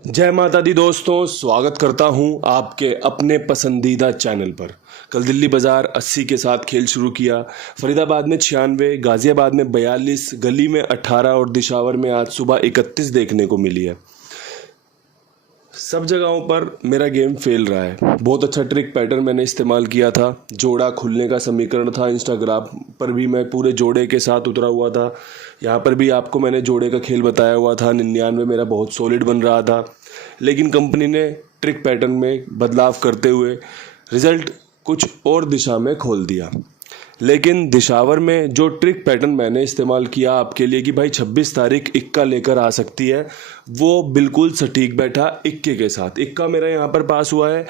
जय माता दी दोस्तों, स्वागत करता हूं आपके अपने पसंदीदा चैनल पर। कल दिल्ली बाज़ार 80 के साथ खेल शुरू किया। फरीदाबाद में 96, गाज़ियाबाद में 42, गली में 18 और दिशावर में आज सुबह 31 देखने को मिली है। सब जगहों पर मेरा गेम फेल रहा है। बहुत अच्छा ट्रिक पैटर्न मैंने इस्तेमाल किया था। जोड़ा खुलने का समीकरण था। इंस्टाग्राम पर भी मैं पूरे जोड़े के साथ उतरा हुआ था। यहाँ पर भी आपको मैंने जोड़े का खेल बताया हुआ था। 99 मेरा बहुत सॉलिड बन रहा था, लेकिन कंपनी ने ट्रिक पैटर्न में बदलाव करते हुए रिजल्ट कुछ और दिशा में खोल दिया। लेकिन दिशावर में जो ट्रिक पैटर्न मैंने इस्तेमाल किया आपके लिए कि भाई 26 तारीख इक्का लेकर आ सकती है, वो बिल्कुल सटीक बैठा इक्के के साथ। इक्का मेरा यहाँ पर पास हुआ है।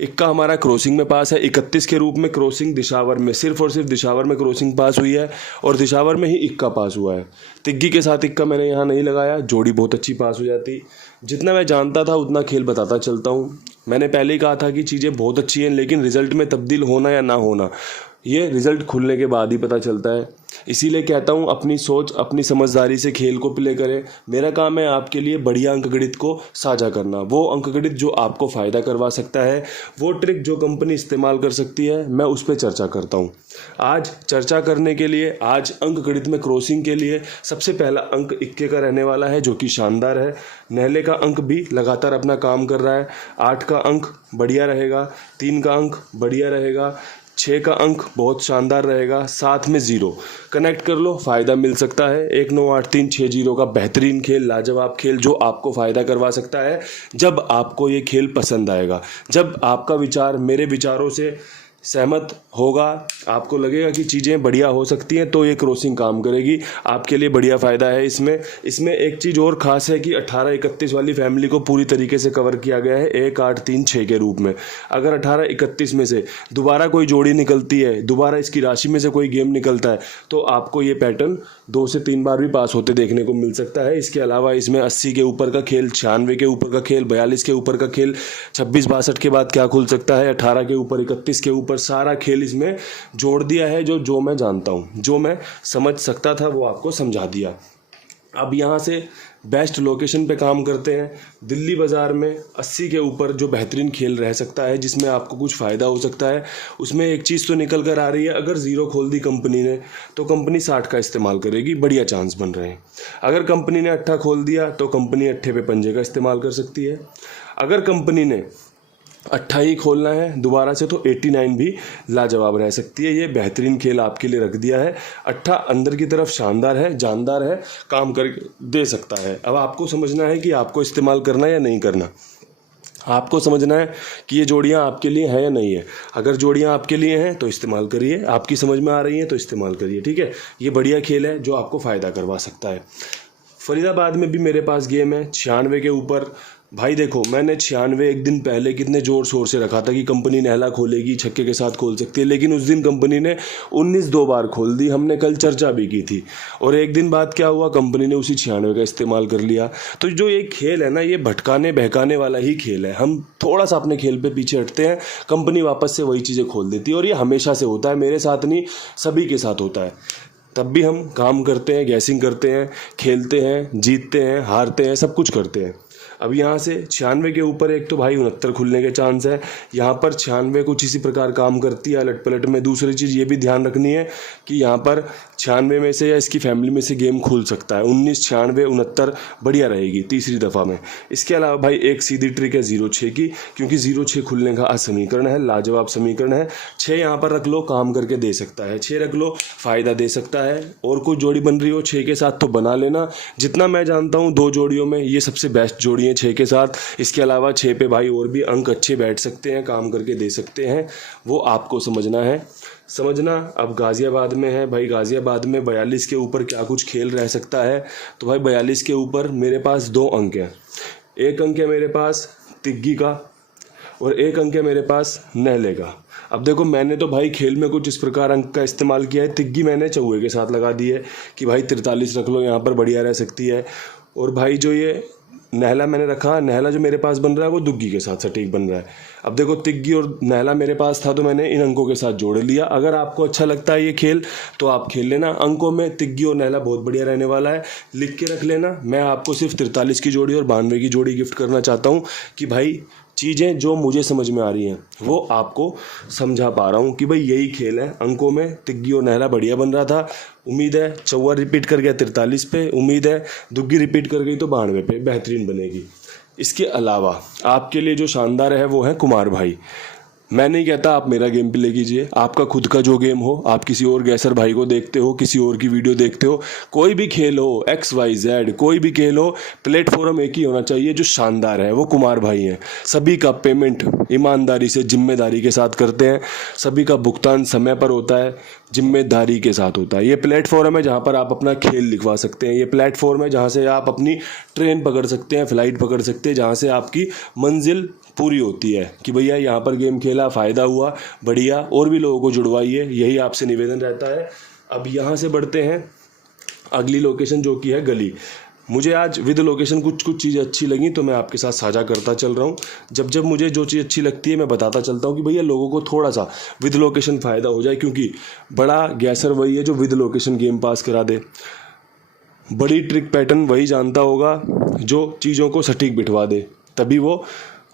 इक्का हमारा क्रॉसिंग में पास है 31 के रूप में। क्रॉसिंग दिशावर में सिर्फ और सिर्फ दिशावर में क्रॉसिंग पास हुई है और दिशावर में ही इक्का पास हुआ है। तिग्गी के साथ इक्का मैंने यहाँ नहीं लगाया, जोड़ी बहुत अच्छी पास हो जाती। जितना मैं जानता था उतना खेल बताता चलता हूँ। मैंने पहले ही कहा था कि चीज़ें बहुत अच्छी हैं, लेकिन रिजल्ट में तब्दील होना या ना होना ये रिजल्ट खुलने के बाद ही पता चलता है। इसीलिए कहता हूँ अपनी सोच अपनी समझदारी से खेल को प्ले करें। मेरा काम है आपके लिए बढ़िया अंकगणित को साझा करना, वो अंकगणित जो आपको फ़ायदा करवा सकता है, वो ट्रिक जो कंपनी इस्तेमाल कर सकती है, मैं उस पर चर्चा करता हूँ। आज चर्चा करने के लिए, आज अंकगणित में क्रॉसिंग के लिए सबसे पहला अंक इक्के का रहने वाला है, जो कि शानदार है। नहले का अंक भी लगातार अपना काम कर रहा है। 8 का अंक बढ़िया रहेगा, 3 का अंक बढ़िया रहेगा, 6 का अंक बहुत शानदार रहेगा, साथ में 0 कनेक्ट कर लो, फ़ायदा मिल सकता है। 1 9 8 3 6 0 का बेहतरीन खेल, लाजवाब खेल जो आपको फ़ायदा करवा सकता है। जब आपको ये खेल पसंद आएगा, जब आपका विचार मेरे विचारों से सहमत होगा, आपको लगेगा कि चीज़ें बढ़िया हो सकती हैं, तो ये क्रॉसिंग काम करेगी। आपके लिए बढ़िया फ़ायदा है इसमें एक चीज़ और ख़ास है कि 18-31 वाली फैमिली को पूरी तरीके से कवर किया गया है 1 8 3 6 के रूप में। अगर 18-31 में से दोबारा कोई जोड़ी निकलती है, दोबारा इसकी राशि में से कोई गेम निकलता है, तो आपको ये पैटर्न 2 से 3 बार भी पास होते देखने को मिल सकता है। इसके अलावा इसमें 80 के ऊपर का खेल, 96 के ऊपर का खेल, 42 के ऊपर का खेल, 26-62 के बाद क्या खुल सकता है, 18 के ऊपर, 31 के ऊपर, सारा खेल इसमें जोड़ दिया है। जो मैं जानता हूँ, जो मैं समझ सकता था, वो आपको समझा दिया। अब यहाँ से बेस्ट लोकेशन पे काम करते हैं। दिल्ली बाज़ार में 80 के ऊपर जो बेहतरीन खेल रह सकता है, जिसमें आपको कुछ फ़ायदा हो सकता है, उसमें एक चीज़ तो निकल कर आ रही है। अगर 0 खोल दी कंपनी ने, तो कंपनी 60 का इस्तेमाल करेगी, बढ़िया चांस बन रहे हैं। अगर कंपनी ने 8 खोल दिया, तो कंपनी 8 पे पंजे का इस्तेमाल कर सकती है। अगर कंपनी ने 8 ही खोलना है दोबारा से, तो 89 भी लाजवाब रह सकती है। ये बेहतरीन खेल आपके लिए रख दिया है। 8 अंदर की तरफ शानदार है, जानदार है, काम कर दे सकता है। अब आपको समझना है कि आपको इस्तेमाल करना है या नहीं करना। आपको समझना है कि ये जोड़ियाँ आपके लिए हैं या नहीं है। अगर जोड़ियाँ आपके लिए हैं तो इस्तेमाल करिए, आपकी समझ में आ रही हैं तो इस्तेमाल करिए, ठीक है। ये बढ़िया खेल है जो आपको फ़ायदा करवा सकता है। फरीदाबाद में भी मेरे पास गेम है 96 के ऊपर। भाई देखो, मैंने 96 एक दिन पहले कितने ज़ोर शोर से रखा था कि कंपनी नहला खोलेगी, छक्के के साथ खोल सकती है, लेकिन उस दिन कंपनी ने 19 2 बार खोल दी। हमने कल चर्चा भी की थी। और एक दिन बाद क्या हुआ, कंपनी ने उसी 96 का इस्तेमाल कर लिया। तो जो ये खेल है ना, ये भटकाने बहकाने वाला ही खेल है। हम थोड़ा सा अपने खेल पे पीछे हटते हैं, कंपनी वापस से वही चीज़ें खोल देती है। और ये हमेशा से होता है, मेरे साथ नहीं, सभी के साथ होता है। तब भी हम काम करते हैं, गैसिंग करते हैं, खेलते हैं, जीतते हैं, हारते हैं, सब कुछ करते हैं। अब यहाँ से 96 के ऊपर एक तो भाई 69 खुलने के चांस है। यहाँ पर 96 कुछ इसी प्रकार काम करती है अलट पलट में। दूसरी चीज़ ये भी ध्यान रखनी है कि यहाँ पर 96 में से या इसकी फैमिली में से गेम खुल सकता है। 19 96 69 बढ़िया रहेगी तीसरी दफ़ा में। इसके अलावा भाई एक सीधी ट्रिक है 0-6 की, क्योंकि 0-6 खुलने का समीकरण है, लाजवाब समीकरण है। 6 यहाँ पर रख लो, काम करके दे सकता है। 6 रख लो, फ़ायदा दे सकता है। और कोई जोड़ी बन रही हो 6 के साथ तो बना लेना। जितना मैं जानता हूँ 2 जोड़ियों में ये सबसे बेस्ट जोड़ी है 6 के साथ। इसके अलावा 6 पे भाई और भी अंक अच्छे बैठ सकते हैं, काम करके दे सकते हैं, वो आपको समझना है। अब गाज़ियाबाद में है भाई, गाज़ियाबाद में 42 के ऊपर क्या कुछ खेल रह सकता है। तो भाई 42 के ऊपर मेरे पास 2 अंक हैं। एक अंक है मेरे पास तिग्गी का और एक अंक है मेरे पास नहले का। अब देखो, मैंने तो भाई खेल में कुछ इस प्रकार अंक का इस्तेमाल किया है। तिग्गी मैंने चौहे के साथ लगा दी है कि भाई 43 रख लो, यहाँ पर बढ़िया रह सकती है। और भाई जो ये नहला मैंने रखा, नहला जो मेरे पास बन रहा है वो दुग्गी के साथ सटीक बन रहा है। अब देखो तिग्गी और नहला मेरे पास था तो मैंने इन अंकों के साथ जोड़ लिया। अगर आपको अच्छा लगता है ये खेल तो आप खेल लेना। अंकों में तिग्गी और नहला बहुत बढ़िया रहने वाला है, लिख के रख लेना। मैं आपको सिर्फ 43 की जोड़ी और 92 की जोड़ी गिफ्ट करना चाहता हूँ कि भाई चीज़ें जो मुझे समझ में आ रही हैं वो आपको समझा पा रहा हूँ कि भाई यही खेल है। अंकों में तिग्गी और नहला बढ़िया बन रहा था। उम्मीद है चौवा रिपीट कर गया 43 पे, उम्मीद है दुग्गी रिपीट कर गई तो 92 पे बेहतरीन बनेगी। इसके अलावा आपके लिए जो शानदार है वो है कुमार भाई। मैं नहीं कहता आप मेरा गेम प्ले कीजिए, आपका खुद का जो गेम हो, आप किसी और गैसर भाई को देखते हो, किसी और की वीडियो देखते हो, कोई भी खेल हो, XYZ कोई भी खेल हो, प्लेटफॉर्म एक ही होना चाहिए जो शानदार है, वो कुमार भाई हैं। सभी का पेमेंट ईमानदारी से जिम्मेदारी के साथ करते हैं, सभी का भुगतान समय पर होता है, जिम्मेदारी के साथ होता है। ये प्लेटफॉर्म है जहाँ पर आप अपना खेल लिखवा सकते हैं, ये प्लेटफॉर्म है जहाँ से आप अपनी ट्रेन पकड़ सकते हैं, फ्लाइट पकड़ सकते हैं, जहाँ से आपकी मंजिल पूरी होती है कि भैया यहाँ पर गेम खेला, फ़ायदा हुआ, बढ़िया, और भी लोगों को जुड़वाइए, यही आपसे निवेदन रहता है। अब यहाँ से बढ़ते हैं अगली लोकेशन जो कि है गली। मुझे आज विद लोकेशन कुछ चीज़ें अच्छी लगी तो मैं आपके साथ साझा करता चल रहा हूँ। जब जब मुझे जो चीज़ अच्छी लगती है मैं बताता चलता हूँ कि भैया लोगों को थोड़ा सा विद लोकेशन फ़ायदा हो जाए, क्योंकि बड़ा गैसर वही है जो विद लोकेशन गेम पास करा दे। बड़ी ट्रिक पैटर्न वही जानता होगा जो चीज़ों को सटीक बिठवा दे, तभी वो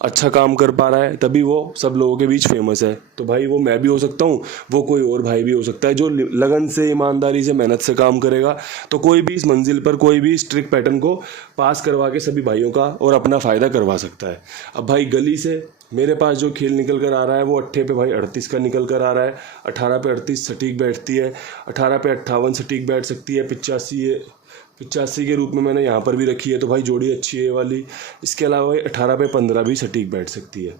अच्छा काम कर पा रहा है, तभी वो सब लोगों के बीच फेमस है। तो भाई वो मैं भी हो सकता हूँ, वो कोई और भाई भी हो सकता है जो लगन से, ईमानदारी से, मेहनत से काम करेगा। तो कोई भी इस मंजिल पर, कोई भी इस ट्रिक पैटर्न को पास करवा के सभी भाइयों का और अपना फ़ायदा करवा सकता है। अब भाई गली से मेरे पास जो खेल निकल कर आ रहा है वो 8 पे भाई 38 का निकल कर आ रहा है। 18 पे 38 सटीक बैठती है, 18 पे 58 सटीक बैठ सकती है, 85 के रूप में मैंने यहाँ पर भी रखी है, तो भाई जोड़ी अच्छी है ये वाली। इसके अलावा भाई 18 पे 15 भी सटीक बैठ सकती है।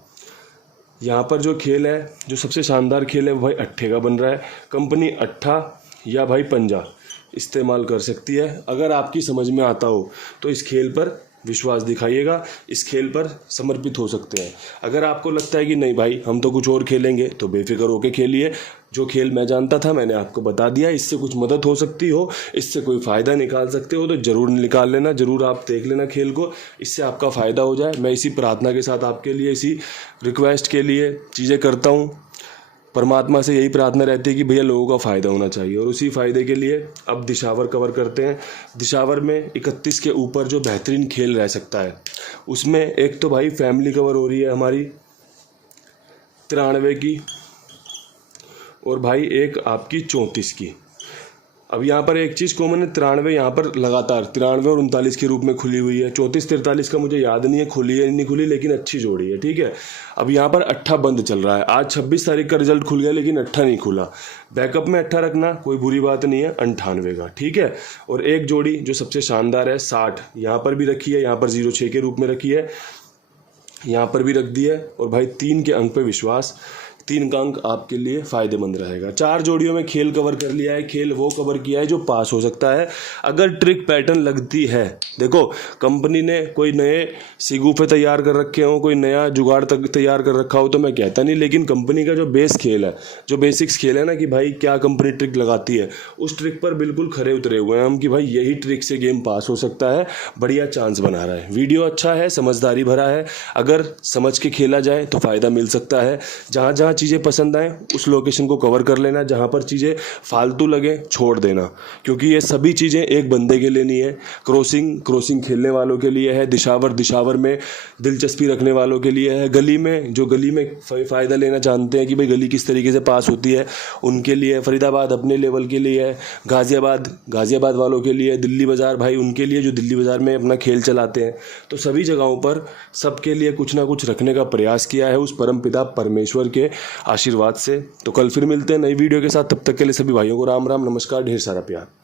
यहाँ पर जो खेल है, जो सबसे शानदार खेल है वो भाई 8 का बन रहा है। कंपनी 8 या भाई 5 इस्तेमाल कर सकती है। अगर आपकी समझ में आता हो तो इस खेल पर विश्वास दिखाइएगा, इस खेल पर समर्पित हो सकते हैं। अगर आपको लगता है कि नहीं भाई हम तो कुछ और खेलेंगे, तो बेफिक्र होकर खेलिए। जो खेल मैं जानता था मैंने आपको बता दिया। इससे कुछ मदद हो सकती हो, इससे कोई फ़ायदा निकाल सकते हो तो ज़रूर निकाल लेना, ज़रूर आप देख लेना खेल को, इससे आपका फ़ायदा हो जाए। मैं इसी प्रार्थना के साथ आपके लिए, इसी रिक्वेस्ट के लिए चीज़ें करता हूँ। परमात्मा से यही प्रार्थना रहती है कि भैया लोगों का फ़ायदा होना चाहिए, और उसी फ़ायदे के लिए अब दिशावर कवर करते हैं। दिशावर में 31 के ऊपर जो बेहतरीन खेल रह सकता है उसमें एक तो भाई फैमिली कवर हो रही है हमारी 93 की, और भाई एक आपकी 34 की। अब यहाँ पर एक चीज़ कॉमन है, 93 यहाँ पर लगातार 93 और 39 के रूप में खुली हुई है। 34-43 का मुझे याद नहीं है खुली है नहीं खुली, लेकिन अच्छी जोड़ी है, ठीक है। अब यहाँ पर 8 बंद चल रहा है। आज 26 तारीख का रिजल्ट खुल गया लेकिन 8 नहीं खुला। बैकअप में 8 रखना कोई बुरी बात नहीं है, 98 का, ठीक है। और एक जोड़ी जो सबसे शानदार है 60, यहाँ पर भी रखी है, यहाँ पर 06 के रूप में रखी है, यहाँ पर भी रख दी है। और भाई 3 के अंक पे विश्वास, 3 का अंक आपके लिए फ़ायदेमंद रहेगा। 4 जोड़ियों में खेल कवर कर लिया है। खेल वो कवर किया है जो पास हो सकता है। अगर ट्रिक पैटर्न लगती है, देखो कंपनी ने कोई नए सिगूफे तैयार कर रखे हों, कोई नया जुगाड़ तैयार कर रखा हो तो मैं कहता नहीं, लेकिन कंपनी का जो बेस खेल है, जो बेसिक्स खेल है ना कि भाई क्या कंपनी ट्रिक लगाती है, उस ट्रिक पर बिल्कुल खरे उतरे हुए हैं हम कि भाई यही ट्रिक से गेम पास हो सकता है। बढ़िया चांस बना रहा है। वीडियो अच्छा है, समझदारी भरा है, अगर समझ के खेला जाए तो फ़ायदा मिल सकता है। जहाँ जहाँ चीज़ें पसंद आए उस लोकेशन को कवर कर लेना, जहाँ पर चीज़ें फालतू लगे छोड़ देना, क्योंकि ये सभी चीज़ें एक बंदे के लिए नहीं है। क्रॉसिंग खेलने वालों के लिए है, दिशावर में दिलचस्पी रखने वालों के लिए है, गली में जो गली में फ़ायदा लेना जानते हैं कि भाई गली किस तरीके से पास होती है उनके लिए, फरीदाबाद अपने लेवल के लिए है, गाज़ियाबाद वालों के लिए, दिल्ली बाज़ार भाई उनके लिए जो दिल्ली बाज़ार में अपना खेल चलाते हैं। तो सभी जगहों पर सबके लिए कुछ ना कुछ रखने का प्रयास किया है उस परमपिता परमेश्वर के आशीर्वाद से। तो कल फिर मिलते हैं नई वीडियो के साथ, तब तक के लिए सभी भाइयों को राम राम, नमस्कार, ढेर सारा प्यार।